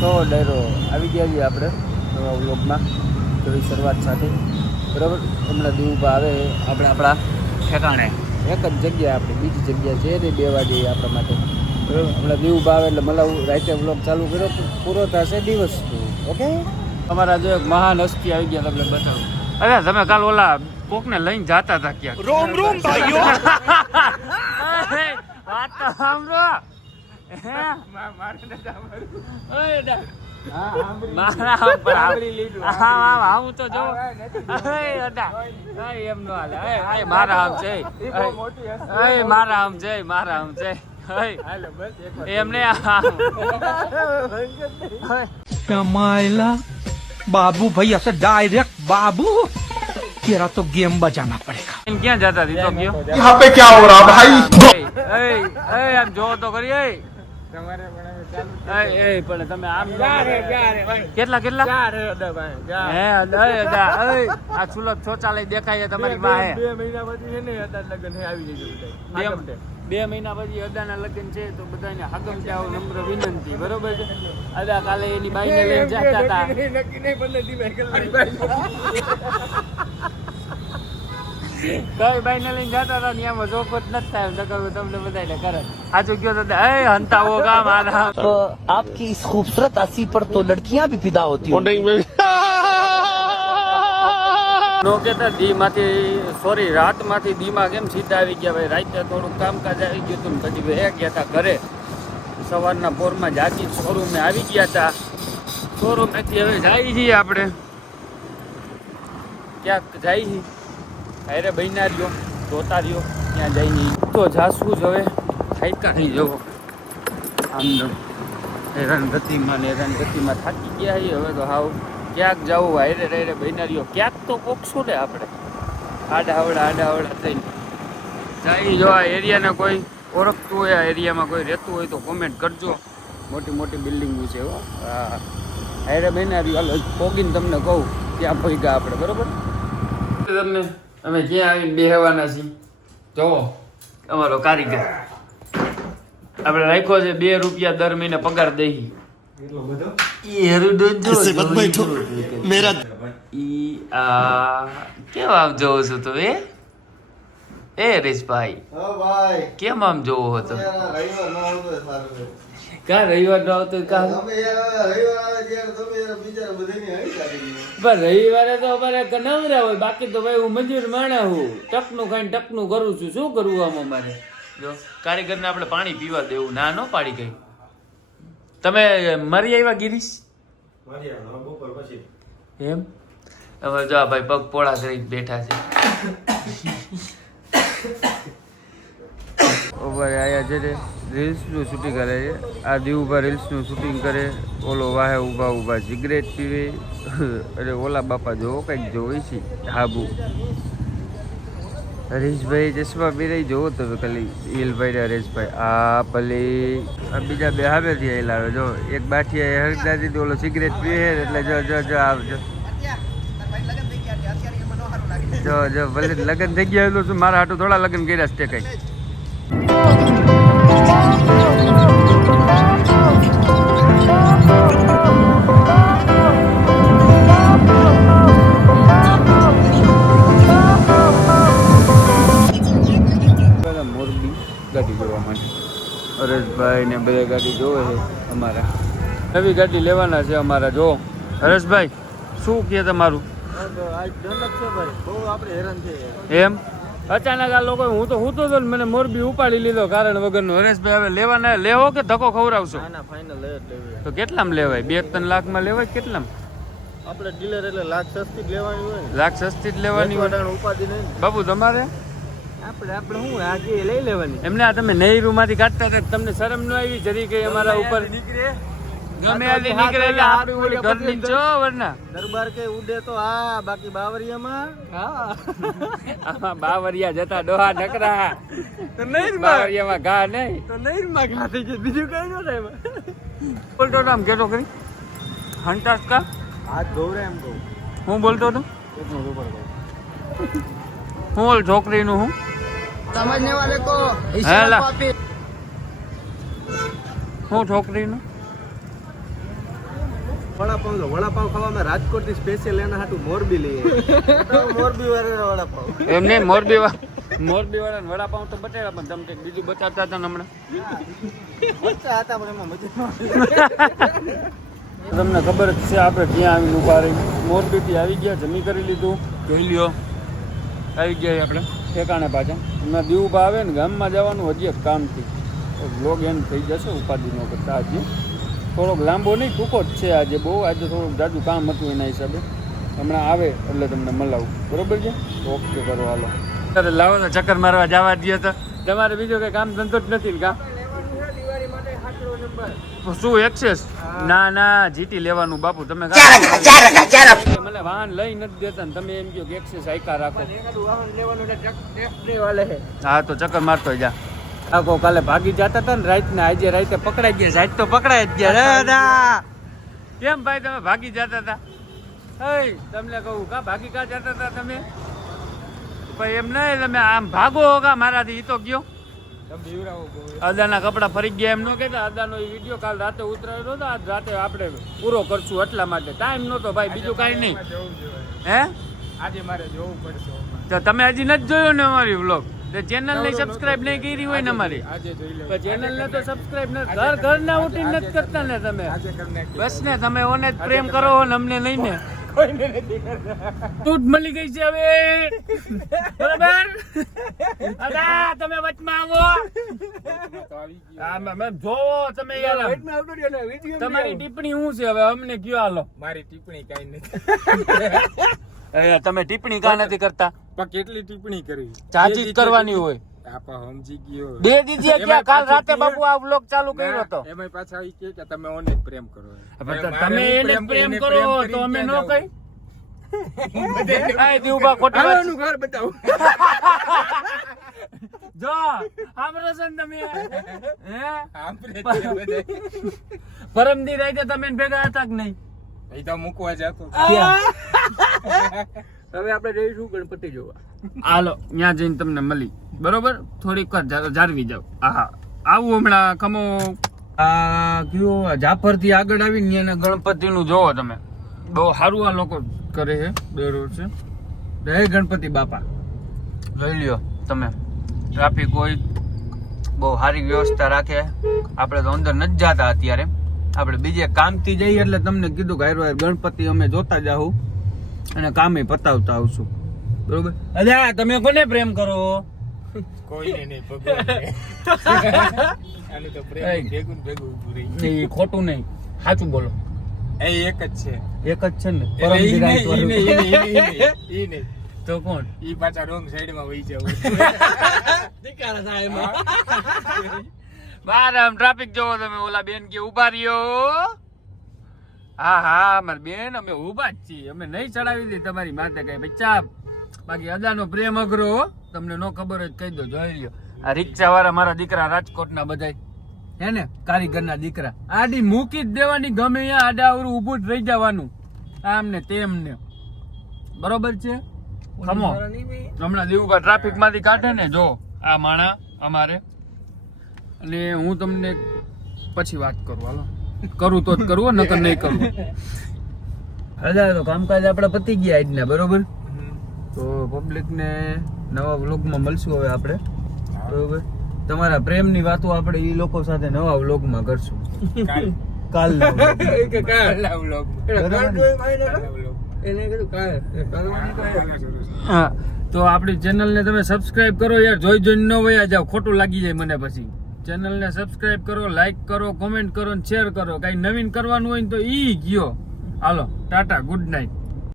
સો ડાયરો આવી ગયા છીએ આપણે નવા વ્લોગમાં. થોડી શરૂઆત સાથે. બરાબર? હમણાં દીવભા આવે આપણે આપણા ઠેકાણે. એક જ જગ્યા આપણી બીજી જગ્યા છે ને બે વાગે આપણા માટે. બરાબર? હમણાં દીવભા આવે એટલે મલાવ રાતે વ્લોગ ચાલુ કર્યો પૂરો થશે દિવસ ઓકે? અમારા જો એક મહાન હસ્તી આવી ગયા તમને બતાવું. અરે તમે કાલ ઓલા કોકને લઈને જાતા હતા ક્યાંક. રોમ રોમ ભાઈઓ! વાત તો સાંભળો. મારા આમ પર આમ. આમ આમ આમ તો જો ઓય અડા. ઓય એમ નો હાલે ઓય, ઓય મારા આમ છે ઓય, ઓય મારા આમ છે મારા આમ છે ઓય એમને આમ ઓય. कमाइला बाबू भाई ऐसे डायरेक्ट बाबू तेरा तो गेम बजाना पड़ेगा એમ ક્યાં જતા હતી તો ગયો यहाँ पे क्या हो रहा भाई એય, એય, એય, આમ જોવો તો કરી કેટલા કેટલા? અદા, અદા, એય, આ સુલભ શૌચાલય દેખાય તમારી પાસે. બે- બે મહિના પછી અદાના લગ્ન છે તો બધાને હાગમ જાવ નમ્ર વિનંતી બરોબર છે? અદા કાલે એની બાઈને લઈને જતા હતા. કઈ ભાઈ ને લઈને જતા હતા ત્યાં માં જોકો જ નથી થાય. નકર તો એ સોરી રાતમાંથી દીમાં કેમ સીધા આવી ગયા ભાઈ? રાતે કામ કાજ આવી ગયું હતું પછી વહે ગયા હતા ઘરે. સવારના પોરમાં જાગી શોરૂમે આવી ગયા હતા શોરૂમેથી હવે જાય છીએ આપણે. ક્યાંક જાય છીએ? અરે બહેના રહ્યો, જોતા રહ્યો, ત્યાં જઈને તો જાસવું જ હવે. થાક્યા નહીં જવો. આમ હેરાન ગતિમાં ને હેરાન ગતિમાં થાકી ગયા છીએ હવે તો હાવ. ક્યાંક જવું હારે રે બહેના રહ્યો. ક્યાંક તો કોકશું ને આપણે. આડા આવડા આડા આવડા થઈને. જઈ જો આ એરિયાને કોઈ, ઓળખતું હોય આ એરિયામાં કોઈ રહેતું હોય તો કોમેન્ટ કરજો. મોટી મોટી બિલ્ડિંગો છે હો. હા. હારે બહેના રહ્યો. હાલો, પોગીને તમને કહું, ત્યાં પહોંચ્યા આપણે, બરોબર? તમને અમે ક્યાં આવીને બેહવાના છીએ? જુઓ અમારો કારીગર. આપણે રાખ્યો છે બે રૂપિયા દર મહિને પગાર દઈ કેમ આમ જોવો છો તો એ હરીશભાઈ કેમ આમ જોવો હતો કા રવિવાર નો આવતો કા? રવિવાર આવે ત્યારે તમે બિચારા બધાની હળી કાઢી દો. પણ રવિવારે તો અમારે નવરા હોય બાકી તો ભાઈ હું મજૂર માણા હું. ટકનું ખાઈને ટકનું કરું છું. શું કરવું આમ અમારે? જો કારીગરને આપણે પાણી પીવા દેવું. ના ન પાડી ગઈ તમે મરી આવ્યા ગિરીશ? એમ? હવે જો આ ભાઈ પગ પોળા કરી બેઠા છે. ઓ ભાઈ આયા છે રે રીલ્સનું શૂટિંગ કરે છે. આ દીવ ઉપર રીલ્સનું શૂટિંગ કરે. ઓલો વાહે ઊભા ઊભા સિગરેટ પીવે. અને ઓલા બાપા જોવો કંઈક જોવે છે હાબુ હરીશભાઈ ચશ્મા પહેરી જોવો તમે ખાલી. હિલભાઈ ને હરેશભાઈ. આ ભલે આ બીજા બે હામેથી આવેલા આવે જો એક બાઠી હરકતા દીધી, ઓલો સિગરેટ પીવે એટલે જો જો જો આવજો જો. જો ભલે લગ્ન થઈ ગયા તો મારા હાટું થોડા લગ્ન કર્યા છે તે કઈ ગાડી જોવા માટે. હરેશભાઈ ને બધા ગાડી જોવે છે અમારા. નવી ગાડી લેવાના છે અમારા જો. હરેશભાઈ શું કહે તમારું? એમ? અચાનક આ લોકો હું તો હૂતો તો હતો ને મને મોરબી ઉપાડી લીધો કારણ વગરનો. હરેશભાઈ હવે લેવાના લેવો કે ધક્કો ખવડાવશો? તો કેટલામાં લેવાય? બે ત્રણ લાખમાં લેવાય કેટલામાં? આપણે ડીલર એટલે લાખ સસ્તી જ લેવાની હોય લાખ સસ્તી જ લેવાની હોય? ઉપાધિ નહીં. બાબુ તમારે? આપણે આપણે હું આજે લઈ લેવાની. એમને આ તમે નહેરુમાંથી કાઢતા હતા તમને શરમ ન આવી? જરી કે અમારા ઉપર ગમે એલી નીકળે એટલે આપણી ઓલી ઘરની જો વરના. દરબાર કે ઉડે તો હા બાકી બાવરિયામાં? હા. આમાં બાવરિયા જતા ડોહા નકરા તો નહીં બાવરિયામાં ઘા નહીં. તો નહીં માં ઘા થઈ જાય બીજું કઈ ન થાય બોલતો નામ કેટો કરી? હંટાસ કા? હાથ ધોવરે એમ કહું. હું બોલતો હતો? હું ઓલ છોકરીનું હું? સમજને વાલે કો ઈશારા પાપી હું છોકરીનું? વડાપાવ તો વડાપાઉં ખાવામાં રાજકોટથી સ્પેશિયલ એના હાટું મોરબી લઈએ. મોરબી વાળા વડાપાઉં. એમ નહીં મોરબી મોરબી વાળા વડાપાઉં તો બતાવ્યા પણ તમે કંઈક બીજું બતાવતા હતા ને હમણાં? હતા પણ એમાં મજા તમને ખબર જ છે આપણે ક્યાં આવીને ઊભા રહી મોરબીથી આવી ગયા જમી કરી લીધું. જોઈ લ્યો આવી ગયા આપણે ઠેકાણે પાછા. હમણાં દીવ આવે ને ગામમાં જવાનું હજી એક કામથી. બ્લોગ એન્ડ થઈ જશે ઉપાધિ ન કરતા આજે થોડોક લાંબો નહીં ટૂંકો જ છે આજે બહુ. આજે થોડુંક જાજુ કામ હતું એના હિસાબે. હમણાં આવે એટલે તમને મળાવું. બરોબર છે? ઓકે કરો હાલો. અરે લાવો તો ચક્કર મારવા જવા દઈએ તો. તમારે બીજો કંઈ કામ ધંધો જ નથી ને કામ શું એક્સેસ ના ના જીટી લેવાનું બાપુ તમે મને વાહન લઈ નથી દેતા ને તમે એમ કહો કે એક્સેસ આયકા રાખો. હા તો ચક્કર મારતો જા. આખો કાલે ભાગી જતા હતા ને રાત ને આજે રાતે પકડાઈ ગયા. રાઈત તો પકડાઈ જ ગયા. કેમ ભાઈ તમે ભાગી જતા હતા? હઈ તમને કહું કા ભાગી કા જતા હતા તમે? ભાઈ એમ નહીં તમે આમ ભાગો કા મારાથી ઈ તો ગયો અદાના કપડા ફરી ગયા એમ ન કહેતા? અદાનો એ વીડિયો કાલ રાતે ઉતરાયો હતો આજ રાતે આપણે પૂરો કરશું એટલા માટે. ટાઈમ નતો ભાઈ બીજું કાંઈ નહીં. હે? આજે મારે જોવું પડશે તો તમે હજી નથી જોયો ને અમારી વ્લોગ? તો ચેનલ ને સબસ્ક્રાઇબ નહીં કરી હોય ને અમારી. તો ચેનલ ને તો સબસ્ક્રાઇબ ન ઘર ઘર ના ઉઠી નથી કરતા ને તમે. બસ ને તમે ઓને જ પ્રેમ કરો ને અમને નહીં ને તું મળી ગઈ છે હવે. બરાબર? અદા તમે વચમાં આવો. જોવો તમે તમારી ટિપ્પણી શું છે હવે? અમને કયો હાલો. મારી ટિપ્પણી કઈ નથી. તમે ટિપ્પણી કા નથી કરતા? પણ કેટલી ટિપ્પણી કરી? ચાચી કરવાની હોય. આપા સમજી ગયો બે દીધી ક્યાં? કાલ રાતે બાપુ આ વ્લોગ ચાલુ કર્યો હતો. એમાં પાછા ઈ કે તમે ઓને પ્રેમ કરો તમે એને પ્રેમ કરો તો અમે ન કઈ? આ દીવબા ખોટી ઘર બતાવું. જો આમરો છો તમે? હે? પરમદી રાતે તમે એને ભેગા હતા કે નહીં? એ તો મૂકવા જતો હવે આપણે જઈશું ગણપતિ જોવા. હાલો ત્યાં જઈને તમને મળી. બરોબર? થોડીક વાર જા- જાળવી જાવ આહા. આવું હમણાં કમો આ કયો જાફરથી આગળ આવીને એના ગણપતિનું જોવો તમે. બહુ સારું આ લોકો કરે છે દર વર્ષે. જય ગણપતિ બાપા લઈ લ્યો તમે. ટ્રાફિક હોય બહુ સારી વ્યવસ્થા રાખે. આપણે તો અંદર નથી જતા અત્યારે. આપણે બીજે કામથી જઈએ એટલે તમને કીધું કે હારો ગણપતિ અમે જોતા જાહું અને કામે પતાવતા આવશું. બરોબર? અલ્યા તમે કોને પ્રેમ કરો? કોઈને નહીં ભગવાન તો પ્રેમ ભેગું ભેગું ઊભું રહી ખોટું નહીં. સાચું બોલો. એ એક જ છે. એક જ છે ને? પરમ ઈ નહીં. તો કોણ? ઈ પાછા રોંગ સાઈડમાં વહી જવું બાર આમ ટ્રાફિક જોવો તમે ઓલા બેન કે ઊભા રહ્યો હા. હા અમારી બેન અમે ઊભા જ છીએ. અમે નહીં ચડાવી દે તમારી માથે કઈ. ભાઈ ચા બાકી અદાનો પ્રેમ અઘરો તમને નો ખબર જ કહી દો જોઈ લ્યો. આ રિક્ષા વાળા મારા દીકરા રાજકોટના બધાય. હે ને? કારીગરના દીકરા. આડી મૂકી જ દેવાની ગમે ત્યાં આડા અવરું ઊભું જ રહી જવાનું. આમ ને તેમ ને. બરોબર છે? ખમો હમણાં દેવુકા ટ્રાફિકમાંથી કાઢે ને જો. આ માણા અમારે. અને હું તમને પછી વાત કરું હાલો. કરું તો જ કરું નકર નહીં કરું. હજાર તો કામકાજ આપણે પતી ગયા આજના બરોબર? તો પબ્લિકને નવા વ્લોગમાં મળશું હવે આપણે બરોબર? તમારા પ્રેમની વાતો આપણે એ લોકો સાથે નવા વ્લોગમાં કરશું. એને કીધું કાલ. હા તો આપણી ચેનલને તમે સબસ્ક્રાઇબ કરો યાર. જોઈ જોઈને ન વયા જાવ ખોટું લાગી જાય મને પછી. ચેનલને સબસ્ક્રાઇબ કરો લાઈક કરો કોમેન્ટ કરો ને શેર કરો. કાંઈ નવીન કરવાનું હોય ને તો ઈ ગયો. હાલો, ટાટા ગુડ નાઇટ